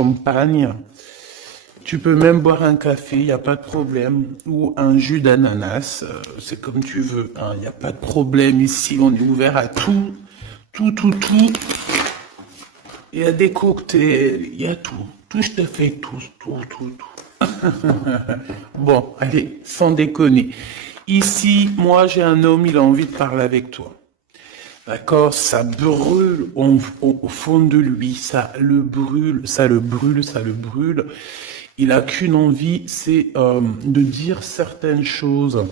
champagne. Tu peux même boire un café, il n'y a pas de problème. Ou un jus d'ananas, c'est comme tu veux. Il n'y a pas de problème ici, on est ouvert à tout. Tout, tout, tout. Il y a des cocktails, il y a tout. Tout, je te fais tout, tout, tout, tout. Bon, allez, sans déconner. Ici, moi, j'ai un homme, il a envie de parler avec toi. D'accord, ça brûle au fond de lui, ça le brûle, ça le brûle, ça le brûle. Il a qu'une envie, c'est de dire certaines choses.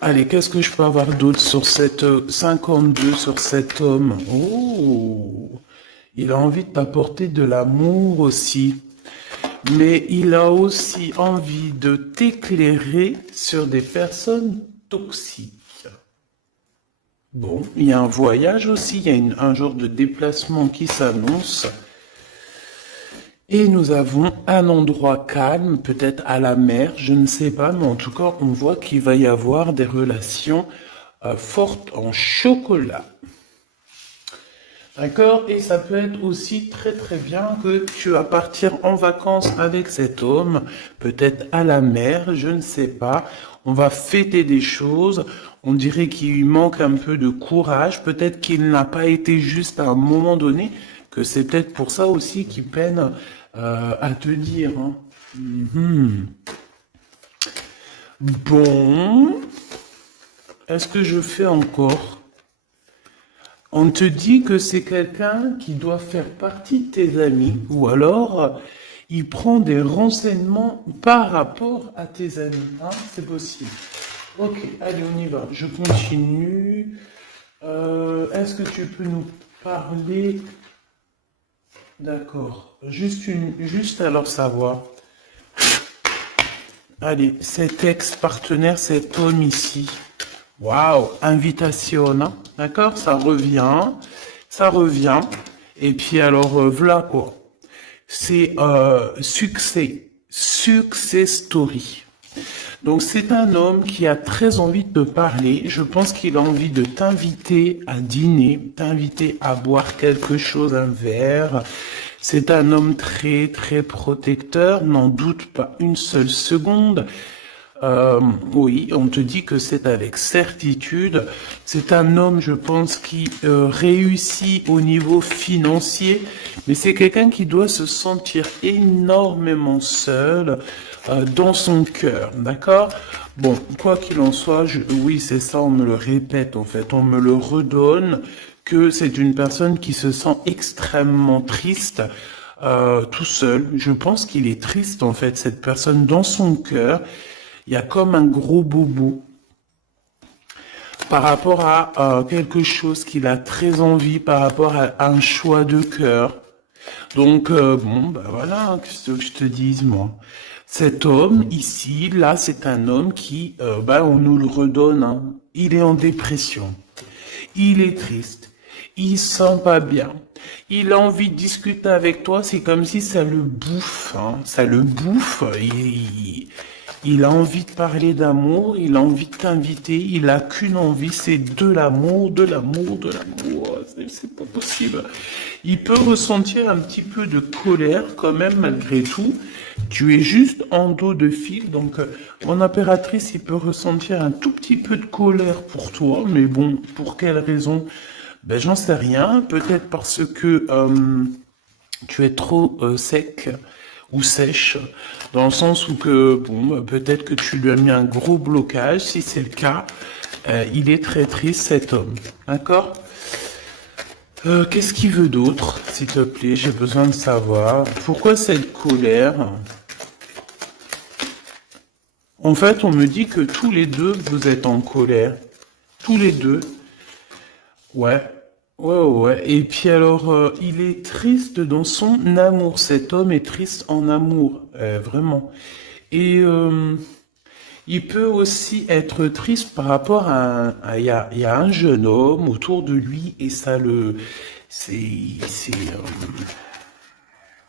Allez, qu'est-ce que je peux avoir d'autre sur cette 52 sur cet homme? Oh, il a envie de t'apporter de l'amour aussi. Mais il a aussi envie de t'éclairer sur des personnes toxiques. Bon, il y a un voyage aussi, il y a un genre de déplacement qui s'annonce. Et nous avons un endroit calme, peut-être à la mer, je ne sais pas, mais en tout cas, on voit qu'il va y avoir des relations fortes en chocolat. D'accord? Et ça peut être aussi très très bien que tu vas partir en vacances avec cet homme, peut-être à la mer, je ne sais pas. On va fêter des choses. On dirait qu'il lui manque un peu de courage. Peut-être qu'il n'a pas été juste à un moment donné, que c'est peut-être pour ça aussi qu'il peine à te dire. Hein. Mhm. Bon, est-ce que je fais encore? On te dit que c'est quelqu'un qui doit faire partie de tes amis, ou alors il prend des renseignements par rapport à tes amis. Hein, c'est possible. Ok, allez, on y va. Je continue. Est-ce que tu peux nous parler? D'accord. Juste alors savoir. Allez, cet ex-partenaire, cet homme ici. Waouh, invitation, hein. D'accord, ça revient, ça revient. Et puis alors, voilà quoi. C'est success story. Donc c'est un homme qui a très envie de te parler. Je pense qu'il a envie de t'inviter à dîner, t'inviter à boire quelque chose, un verre. C'est un homme très très protecteur, n'en doute pas une seule seconde. Oui, on te dit que c'est avec certitude. C'est un homme, je pense, qui réussit au niveau financier, mais c'est quelqu'un qui doit se sentir énormément seul dans son cœur, d'accord? Bon, quoi qu'il en soit, oui, c'est ça, on me le répète en fait, on me le redonne, que c'est une personne qui se sent extrêmement triste. Tout seul, je pense qu'il est triste en fait, cette personne dans son cœur. Il y a comme un gros bobo par rapport à quelque chose qu'il a très envie, par rapport à un choix de cœur. Donc, bon, bah voilà, qu'est-ce que je te dise, moi. Cet homme, ici, là, c'est un homme qui, bah, on nous le redonne, hein. Il est en dépression. Il est triste. Il se sent pas bien. Il a envie de discuter avec toi. C'est comme si ça le bouffe, hein. Ça le bouffe. Il a envie de parler d'amour. Il a envie de t'inviter. Il a qu'une envie, c'est de l'amour, de l'amour, de l'amour. C'est pas possible. Il peut ressentir un petit peu de colère quand même malgré tout. Tu es juste en dos de fil, donc mon impératrice, il peut ressentir un tout petit peu de colère pour toi, mais bon, pour quelle raison? Ben j'en sais rien. Peut-être parce que tu es trop sec ou sèche, dans le sens où que bon, peut-être que tu lui as mis un gros blocage. Si c'est le cas, il est très triste cet homme, d'accord? Qu'est-ce qu'il veut d'autre, s'il te plaît? J'ai besoin de savoir. Pourquoi cette colère? En fait, on me dit que tous les deux, vous êtes en colère. Tous les deux. Ouais. Ouais, ouais. Et puis alors, il est triste dans son amour. Cet homme est triste en amour. Vraiment. Et il peut aussi être triste par rapport il y a un jeune homme autour de lui et ça le,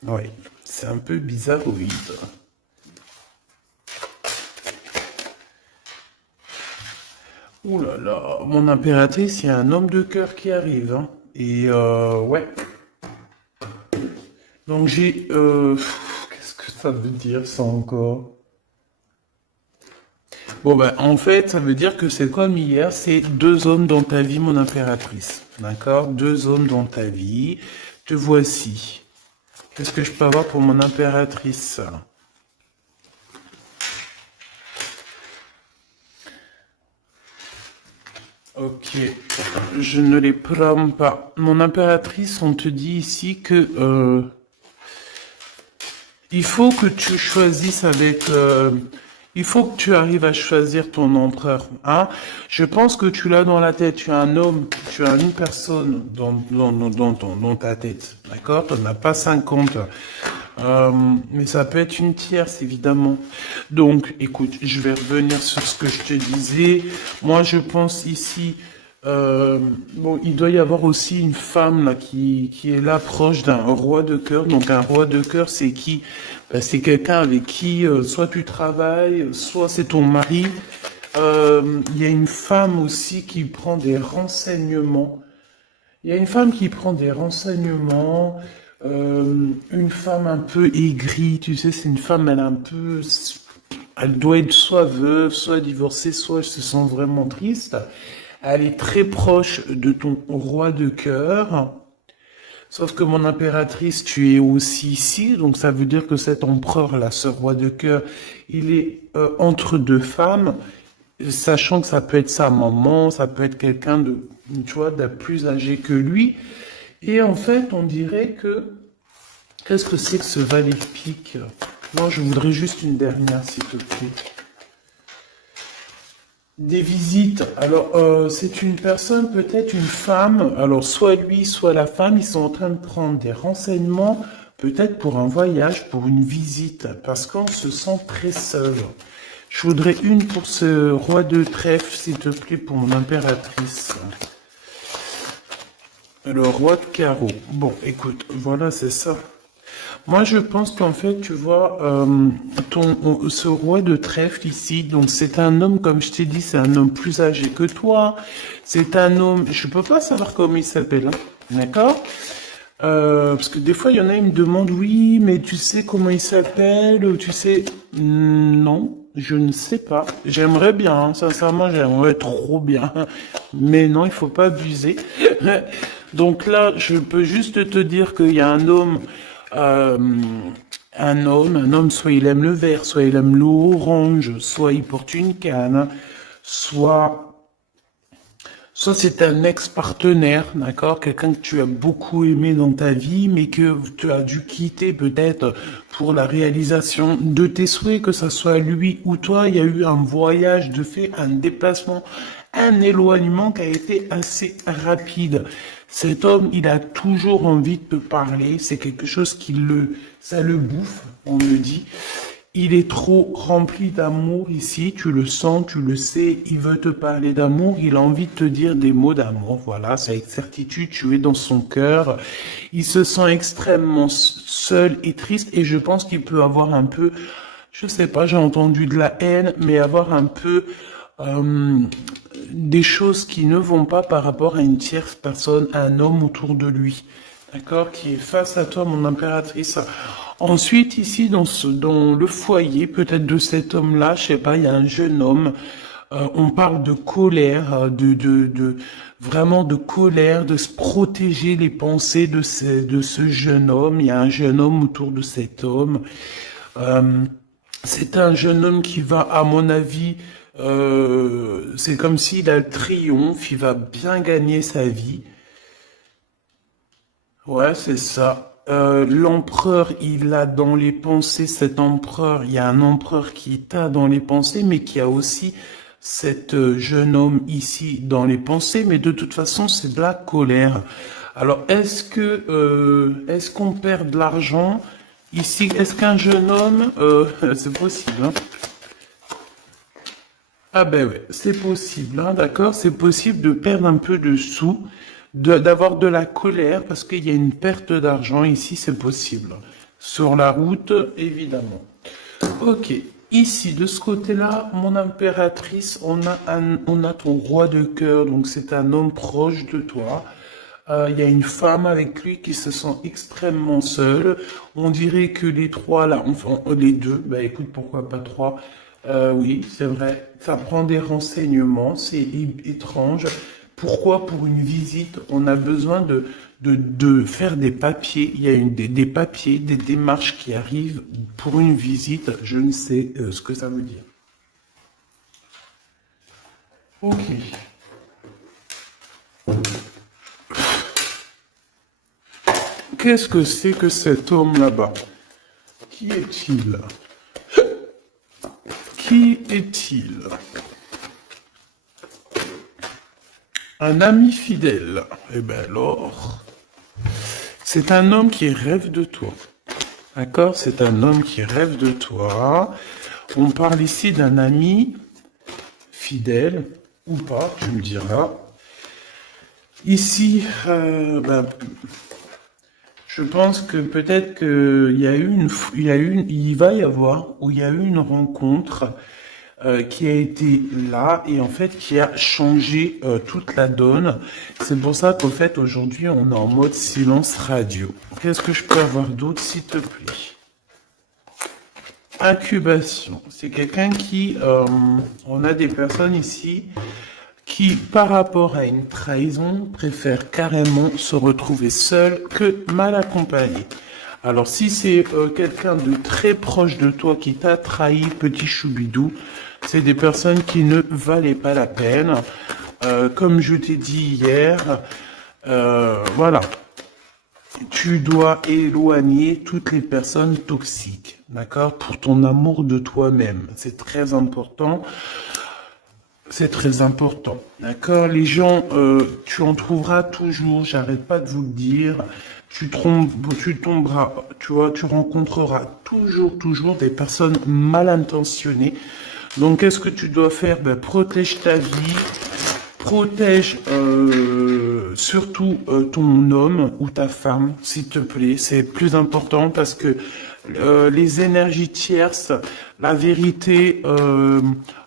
ouais, c'est un peu bizarroïde. Ouh là là, mon impératrice, il y a un homme de cœur qui arrive, hein. Et ouais, Donc j'ai... qu'est-ce que ça veut dire ça encore? Bon ben en fait ça veut dire que c'est comme hier, c'est deux hommes dans ta vie mon impératrice. D'accord? Deux hommes dans ta vie. Te voici. Qu'est-ce que je peux avoir pour mon impératrice? Ok, je ne les prends pas. Mon impératrice, on te dit ici que il faut que tu choisisses avec... il faut que tu arrives à choisir ton empereur. Hein? Je pense que tu l'as dans la tête. Tu as un homme, tu as une personne dans ta tête. D'accord? Tu n'en as pas 50. Mais ça peut être une tierce, évidemment. Donc, écoute, je vais revenir sur ce que je te disais. Moi, je pense ici... bon, il doit y avoir aussi une femme là qui est là proche d'un roi de cœur. Donc un roi de cœur, c'est qui? Ben, c'est quelqu'un avec qui soit tu travailles, soit c'est ton mari. Il y a une femme aussi qui prend des renseignements. Il y a une femme qui prend des renseignements. Une femme un peu aigrie, tu sais, c'est une femme, elle est un peu, elle doit être soit veuve, soit divorcée, soit elle se sent vraiment triste. Elle est très proche de ton roi de cœur. Sauf que mon impératrice, tu es aussi ici, donc ça veut dire que cet empereur-là, ce roi de cœur, il est entre deux femmes, sachant que ça peut être sa maman, ça peut être quelqu'un de, tu vois, de plus âgé que lui. Et en fait, on dirait que, qu'est-ce que c'est que ce valet de pique? Non, je voudrais juste une dernière, s'il te plaît. Des visites. Alors, c'est une personne, peut-être une femme. Alors, soit lui, soit la femme, ils sont en train de prendre des renseignements, peut-être pour un voyage, pour une visite, parce qu'on se sent très seul. Je voudrais une pour ce roi de trèfle, s'il te plaît, pour mon impératrice. Le roi de carreau. Bon, écoute, voilà, c'est ça. Moi, je pense qu'en fait, tu vois, ce roi de trèfle ici, donc c'est un homme, comme je t'ai dit, c'est un homme plus âgé que toi. C'est un homme, je peux pas savoir comment il s'appelle, hein, d'accord? Parce que des fois, il y en a, ils me demandent, oui, mais tu sais comment il s'appelle, ou tu sais, non, je ne sais pas. J'aimerais bien, hein, sincèrement, j'aimerais trop bien, mais non, il faut pas abuser. Donc là, je peux juste te dire qu'il y a euh, un homme, soit il aime le vert, soit il aime l'orange, soit il porte une canne, soit c'est un ex-partenaire, d'accord, quelqu'un que tu as beaucoup aimé dans ta vie, mais que tu as dû quitter peut-être pour la réalisation de tes souhaits, que ce soit lui ou toi, il y a eu un voyage de fait, un déplacement, un éloignement qui a été assez rapide. Cet homme, il a toujours envie de te parler, c'est quelque chose ça le bouffe, on me dit. Il est trop rempli d'amour ici, tu le sens, tu le sais, il veut te parler d'amour, il a envie de te dire des mots d'amour, voilà, c'est avec certitude, tu es dans son cœur. Il se sent extrêmement seul et triste et je pense qu'il peut avoir un peu, je sais pas, j'ai entendu de la haine, mais avoir un peu euh, des choses qui ne vont pas par rapport à une tierce personne, à un homme autour de lui, d'accord, qui est face à toi, mon impératrice. Ensuite, ici, dans le foyer, peut-être de cet homme-là, je sais pas, il y a un jeune homme. On parle de colère, vraiment de colère, de se protéger les pensées de ce jeune homme. Il y a un jeune homme autour de cet homme. Euh, c'est un jeune homme qui va, à mon avis, c'est comme s'il a le triomphe, il va bien gagner sa vie. Ouais, c'est ça. L'empereur, il a dans les pensées, cet empereur, il y a un empereur qui t'a dans les pensées, mais qui a aussi cet jeune homme ici dans les pensées, mais de toute façon, c'est de la colère. Alors, est-ce qu'on perd de l'argent ici? Est-ce qu'un jeune homme, c'est possible, hein? Ah ben ouais, c'est possible, hein, d'accord? C'est possible de perdre un peu de sous, d'avoir de la colère parce qu'il y a une perte d'argent ici, c'est possible. Sur la route, évidemment. Ok, ici, de ce côté-là, mon impératrice, on a ton roi de cœur, donc c'est un homme proche de toi. Il y a une femme avec lui qui se sent extrêmement seule. On dirait que les trois, là, enfin, les deux, bah écoute, pourquoi pas trois? Oui, c'est vrai. Ça prend des renseignements, c'est étrange. Pourquoi pour une visite, on a besoin de faire des papiers? Il y a des papiers, des démarches qui arrivent pour une visite. Je ne sais ce que ça veut dire. Ok. Qu'est-ce que c'est que cet homme là-bas? Qui est-il? Qui est-il? Un ami fidèle. Eh ben alors, c'est un homme qui rêve de toi. D'accord? C'est un homme qui rêve de toi. On parle ici d'un ami fidèle ou pas, tu me diras. Ici, je pense que peut-être qu'il y a eu il va y avoir, ou il y a eu une rencontre qui a été là et en fait qui a changé toute la donne. C'est pour ça qu'au fait aujourd'hui on est en mode silence radio. Qu'est-ce que je peux avoir d'autre s'il te plaît? Incubation. C'est quelqu'un qui, on a des personnes ici qui, par rapport à une trahison, préfèrent carrément se retrouver seul que mal accompagné. Alors si c'est quelqu'un de très proche de toi qui t'a trahi, petit choubidou, c'est des personnes qui ne valaient pas la peine. Comme je t'ai dit hier, voilà. Tu dois éloigner toutes les personnes toxiques, d'accord? Pour ton amour de toi-même. C'est très important. C'est très important, d'accord? Les gens, tu en trouveras toujours, j'arrête pas de vous le dire. Tu tomberas, tu vois, tu rencontreras toujours des personnes mal intentionnées. Donc, qu'est-ce que tu dois faire? Ben, protège ta vie, protège surtout ton homme ou ta femme, s'il te plaît. C'est plus important parce que les énergies tierces, la vérité,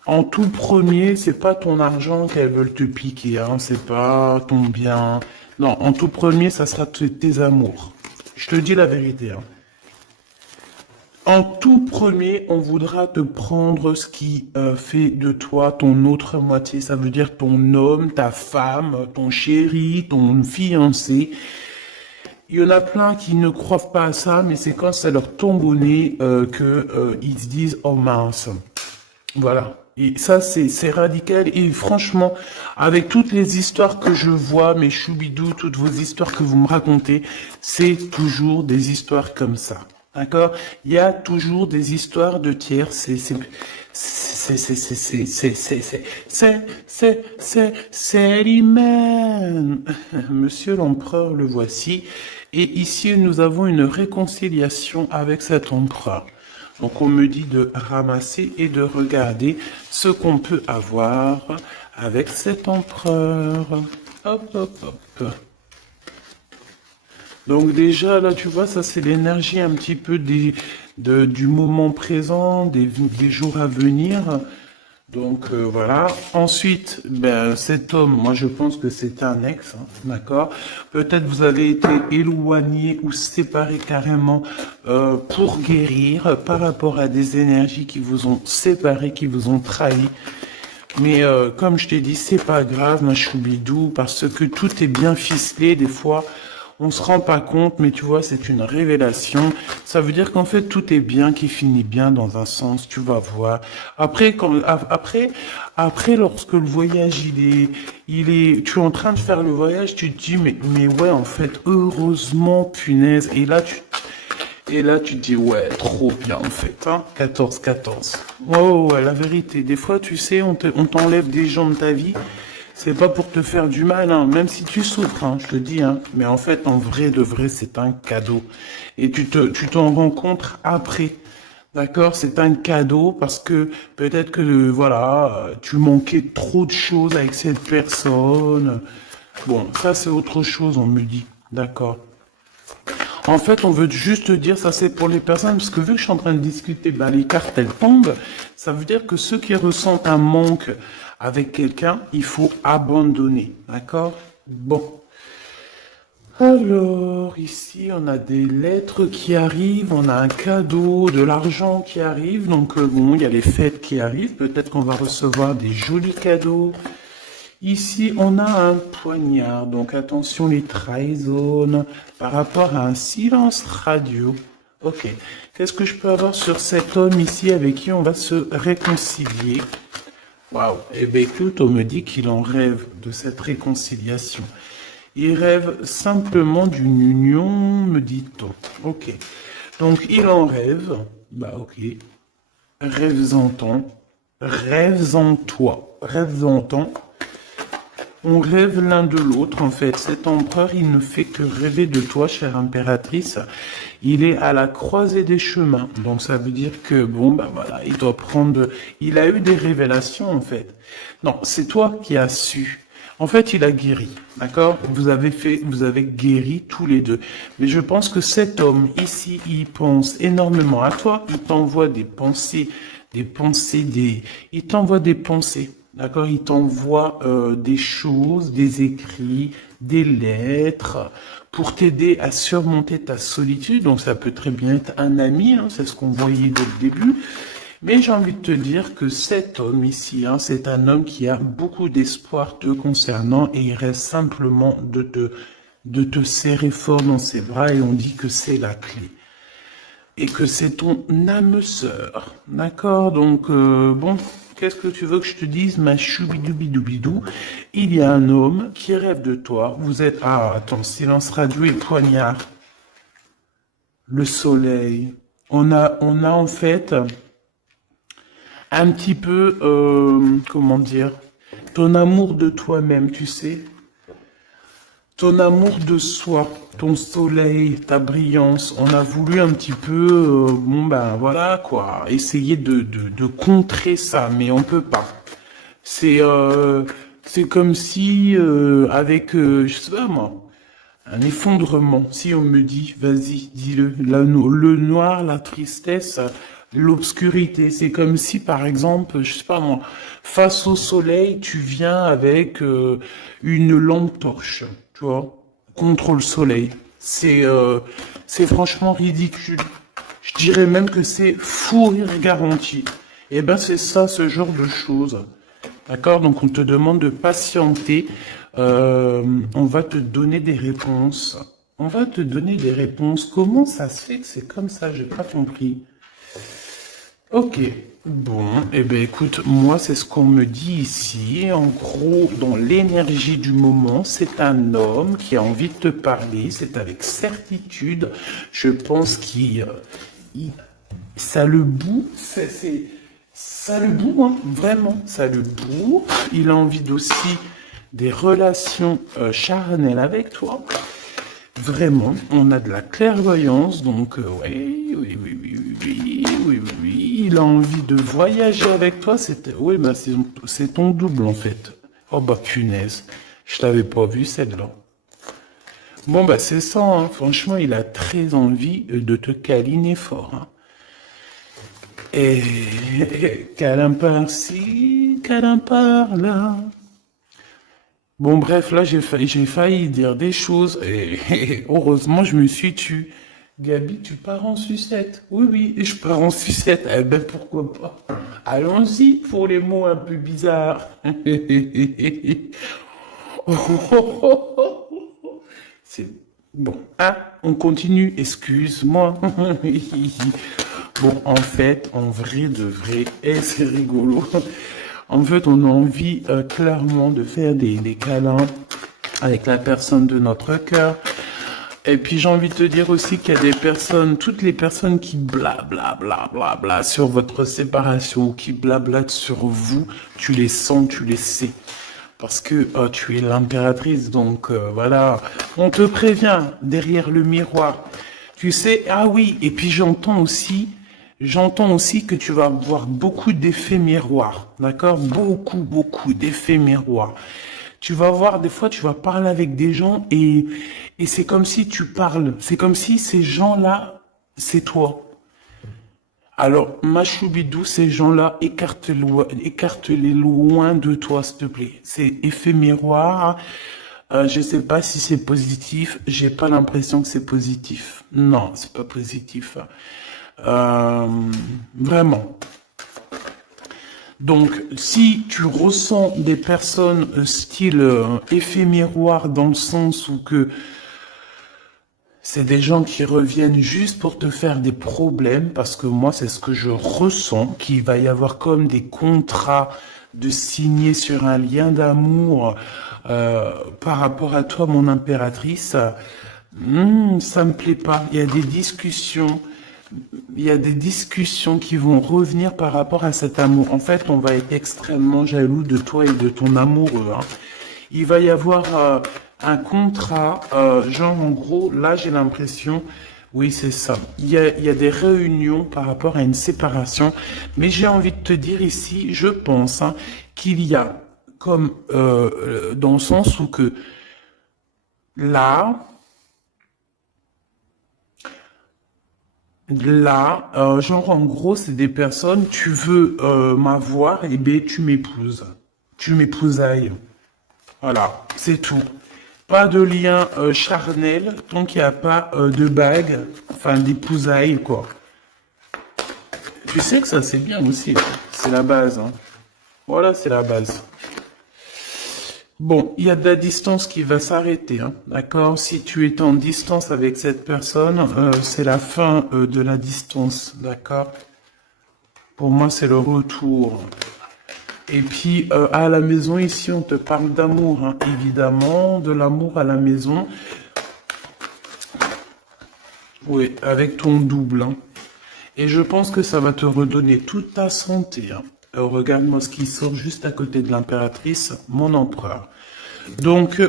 en tout premier, c'est pas ton argent qu'elles veulent te piquer, hein, c'est pas ton bien. Non, en tout premier, ça sera tes amours. Je te dis la vérité, hein. En tout premier, on voudra te prendre ce qui fait de toi ton autre moitié. Ça veut dire ton homme, ta femme, ton chéri, ton fiancé. Il y en a plein qui ne croient pas à ça, mais c'est quand ça leur tombe au nez que ils se disent oh mince. Voilà. Et ça, c'est radical. Et franchement, avec toutes les histoires que je vois, mes choubidous, toutes vos histoires que vous me racontez, c'est toujours des histoires comme ça. D'accord? Il y a toujours des histoires de tiers. C'est l'humain. Monsieur l'empereur, le voici. Et ici, nous avons une réconciliation avec cet empereur. Donc, on me dit de ramasser et de regarder ce qu'on peut avoir avec cet empereur. Hop, hop, hop. Donc déjà, là, tu vois, ça c'est l'énergie un petit peu du moment présent, des jours à venir. Donc voilà. Ensuite, ben, cet homme, moi je pense que c'est un ex, hein, d'accord? Peut-être vous avez été éloigné ou séparé carrément pour guérir par rapport à des énergies qui vous ont séparé, qui vous ont trahi. Mais comme je t'ai dit, c'est pas grave, ma choubidou, parce que tout est bien ficelé. Des fois, on se rend pas compte, mais tu vois, c'est une révélation. Ça veut dire qu'en fait, tout est bien, qui finit bien dans un sens. Tu vas voir. Après, lorsque le voyage, tu es en train de faire le voyage, tu te dis, mais ouais, en fait, heureusement, punaise. Et là, tu te dis, ouais, trop bien, en fait, hein. 14-14. Oh, ouais, la vérité. Des fois, tu sais, on t'enlève des gens de ta vie. C'est pas pour te faire du mal, hein, même si tu souffres, hein, je te dis, hein. Mais en fait, en vrai de vrai, c'est un cadeau. Et tu t'en rencontres après. D'accord? C'est un cadeau parce que peut-être que, voilà, tu manquais trop de choses avec cette personne. Bon, ça, c'est autre chose, on me dit. D'accord? En fait, on veut juste dire, ça c'est pour les personnes, parce que vu que je suis en train de discuter, ben, les cartes elles tombent, ça veut dire que ceux qui ressentent un manque avec quelqu'un, il faut abandonner, d'accord? Bon. Alors, ici, on a des lettres qui arrivent, on a un cadeau, de l'argent qui arrive. Donc, bon, il y a les fêtes qui arrivent. Peut-être qu'on va recevoir des jolis cadeaux. Ici, on a un poignard. Donc, attention, les trahisons par rapport à un silence radio. Ok. Qu'est-ce que je peux avoir sur cet homme ici avec qui on va se réconcilier? Waouh. Eh bien, écoute, on me dit qu'il en rêve de cette réconciliation. Il rêve simplement d'une union, me dit-on. Ok. Donc, il en rêve. Bah, ok. Rêves-en-ton. Rêves-en-toi. Rêves-en-ton. On rêve l'un de l'autre, en fait. Cet empereur, il ne fait que rêver de toi, chère impératrice. Il est à la croisée des chemins. Donc, ça veut dire que, bon, bah voilà, il doit prendre... Il a eu des révélations, en fait. Non, c'est toi qui as su. En fait, il a guéri, d'accord? Vous avez guéri tous les deux. Mais je pense que cet homme, ici, il pense énormément à toi. Il t'envoie des pensées, il t'envoie des pensées. D'accord, il t'envoie des choses, des écrits, des lettres pour t'aider à surmonter ta solitude. Donc ça peut très bien être un ami, hein, c'est ce qu'on voyait dès le début. Mais j'ai envie de te dire que cet homme ici, hein, c'est un homme qui a beaucoup d'espoir te concernant et il reste simplement de te serrer fort dans ses bras et on dit que c'est la clé. Et que c'est ton âme sœur. D'accord? Donc, bon, qu'est-ce que tu veux que je te dise, ma choubidoubidou? Il y a un homme qui rêve de toi. Vous êtes... Ah, attends, silence radio et poignard. Le soleil. On a en fait un petit peu, comment dire, ton amour de toi-même, tu sais. Ton amour de soi, ton soleil, ta brillance, on a voulu un petit peu, bon ben voilà quoi, essayer de contrer ça, mais on peut pas. C'est comme si, avec, je sais pas moi, un effondrement, si on me dit, vas-y, dis-le, le noir, la tristesse, l'obscurité, c'est comme si par exemple, je sais pas moi, face au soleil, tu viens avec une lampe torche, tu vois, contre le soleil. C'est franchement ridicule. Je dirais même que c'est fou rire garanti. Et ben c'est ça, ce genre de choses. D'accord? Donc on te demande de patienter. On va te donner des réponses. On va te donner des réponses. Comment ça se fait que c'est comme ça? J'ai pas compris. Ok. Bon, eh ben écoute, moi c'est ce qu'on me dit ici. En gros, dans l'énergie du moment, c'est un homme qui a envie de te parler. C'est avec certitude. Je pense ça le boue. Ça le boue, hein, vraiment, ça le boue. Il a envie aussi des relations charnelles avec toi. Vraiment, on a de la clairvoyance, donc oui. Il a envie de voyager avec toi. Oui, bah c'est ton double en fait. Oh bah punaise, je t'avais pas vu celle-là. Bon bah c'est ça, hein. Franchement, il a très envie de te câliner fort. Hein. Et câlin par-ci, câlin par-là. Bon, bref, là, j'ai failli dire des choses et heureusement, je me suis tue. Gabi, tu pars en sucette? Oui, je pars en sucette. Eh ben, pourquoi pas? Allons-y pour les mots un peu bizarres. C'est bon. Ah, on continue. Excuse-moi. Bon, en fait, en vrai de vrai, c'est rigolo. En fait, on a envie clairement de faire des câlins avec la personne de notre cœur. Et puis j'ai envie de te dire aussi qu'il y a des personnes, toutes les personnes qui bla sur votre séparation, qui blablatent sur vous, tu les sens, tu les sais. Parce que tu es l'impératrice, donc voilà. On te prévient derrière le miroir. Tu sais, ah oui, et puis j'entends aussi que tu vas avoir beaucoup d'effets miroirs, d'accord? Beaucoup d'effets miroirs. Tu vas voir, des fois, tu vas parler avec des gens et c'est comme si tu parles. C'est comme si ces gens-là, c'est toi. Alors, ma choubidou, ces gens-là, écarte-les loin de toi, s'il te plaît. C'est effet miroir. Je sais pas si c'est positif. J'ai pas l'impression que c'est positif. Non, c'est pas positif. Euh, Vraiment. Donc, si tu ressens des personnes style effet miroir dans le sens où que c'est des gens qui reviennent juste pour te faire des problèmes, parce que moi, c'est ce que je ressens, qu'il va y avoir comme des contrats de signer sur un lien d'amour par rapport à toi, mon impératrice. Ça me plaît pas. Il y a des discussions qui vont revenir par rapport à cet amour. En fait, on va être extrêmement jaloux de toi et de ton amoureux, hein. Il va y avoir un contrat, genre en gros, là j'ai l'impression, oui c'est ça, il y a des réunions par rapport à une séparation, mais j'ai envie de te dire ici, je pense hein, qu'il y a comme dans le sens où que là, genre en gros c'est des personnes, tu veux m'avoir, et ben tu m'épouses, tu m'épousailles. Voilà, c'est tout. Pas de lien charnel tant qu'il n'y a pas de bague, enfin d'épousailles, quoi. Tu sais que ça, c'est bien aussi, hein. C'est la base, hein. Voilà, c'est la base. Bon, il y a de la distance qui va s'arrêter, hein. D'accord? Si tu es en distance avec cette personne, c'est la fin de la distance. D'accord? Pour moi, c'est le retour. Et puis, à la maison, ici, on te parle d'amour, hein, évidemment, de l'amour à la maison. Oui, avec ton double, hein. Et je pense que ça va te redonner toute ta santé, hein. Regarde-moi ce qui sort juste à côté de l'impératrice, mon empereur. Donc,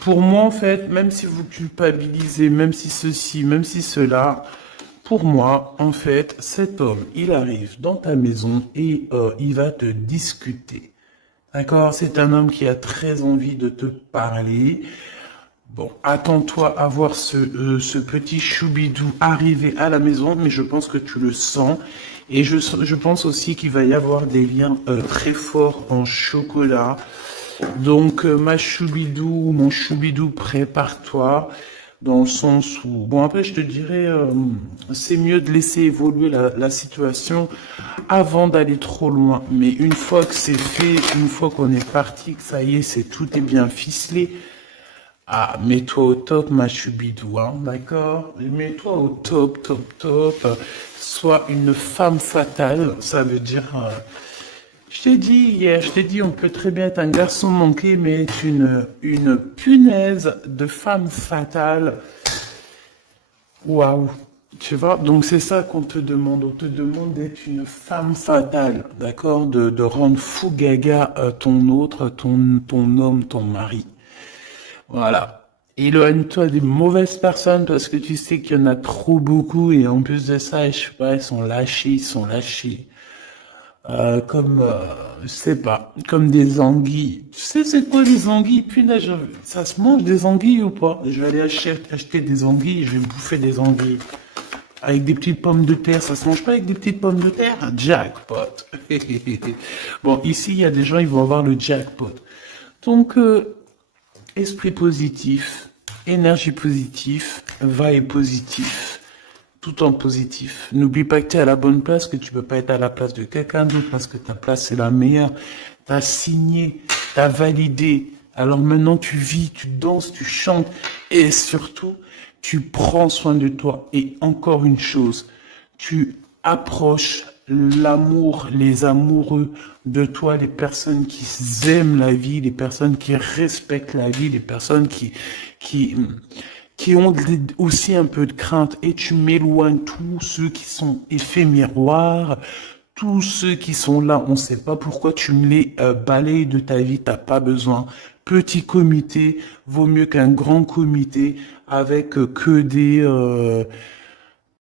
pour moi, en fait, même si vous culpabilisez, même si ceci, même si cela, pour moi, en fait, cet homme, il arrive dans ta maison et il va te discuter. D'accord? C'est un homme qui a très envie de te parler. Bon, attends-toi à voir ce petit choubidou arriver à la maison, mais je pense que tu le sens. Et je pense aussi qu'il va y avoir des liens très forts en chocolat. Donc, ma choubidou, mon choubidou, prépare-toi. Dans le sens où... Bon, après, je te dirais, c'est mieux de laisser évoluer la situation avant d'aller trop loin. Mais une fois que c'est fait, une fois qu'on est parti, que ça y est, tout est bien ficelé, ah, mets-toi au top, ma chubidou, hein, d'accord? Mets-toi au top, top, top. Sois une femme fatale, ça veut dire... je t'ai dit hier, je t'ai dit, on peut très bien être un garçon manqué, mais être une punaise de femme fatale. Waouh! Tu vois, donc c'est ça qu'on te demande. On te demande d'être une femme fatale, d'accord? De rendre fou gaga ton autre, ton homme, ton mari. Voilà. Éloigne-toi des mauvaises personnes parce que tu sais qu'il y en a trop beaucoup et en plus de ça, je sais pas, ils sont lâchés. Je sais pas, comme des anguilles. Tu sais c'est quoi des anguilles? Punaise, ça se mange des anguilles ou pas? Je vais aller acheter des anguilles, je vais bouffer des anguilles. Avec des petites pommes de terre, ça se mange pas avec des petites pommes de terre? Jackpot. Bon, ici, il y a des gens, ils vont avoir le jackpot. Donc, esprit positif, énergie positive, vibe positif, tout en positif. N'oublie pas que tu es à la bonne place, que tu peux pas être à la place de quelqu'un d'autre parce que ta place c'est la meilleure. T'as signé, t'as validé. Alors maintenant tu vis, tu danses, tu chantes et surtout tu prends soin de toi. Et encore une chose, tu approches l'amour, les amoureux de toi, les personnes qui aiment la vie, les personnes qui respectent la vie, les personnes qui, qui ont aussi un peu de crainte. Et tu m'éloignes tous ceux qui sont effets miroirs, tous ceux qui sont là, on ne sait pas pourquoi tu me les balayes de ta vie, t'as pas besoin. Petit comité vaut mieux qu'un grand comité avec que des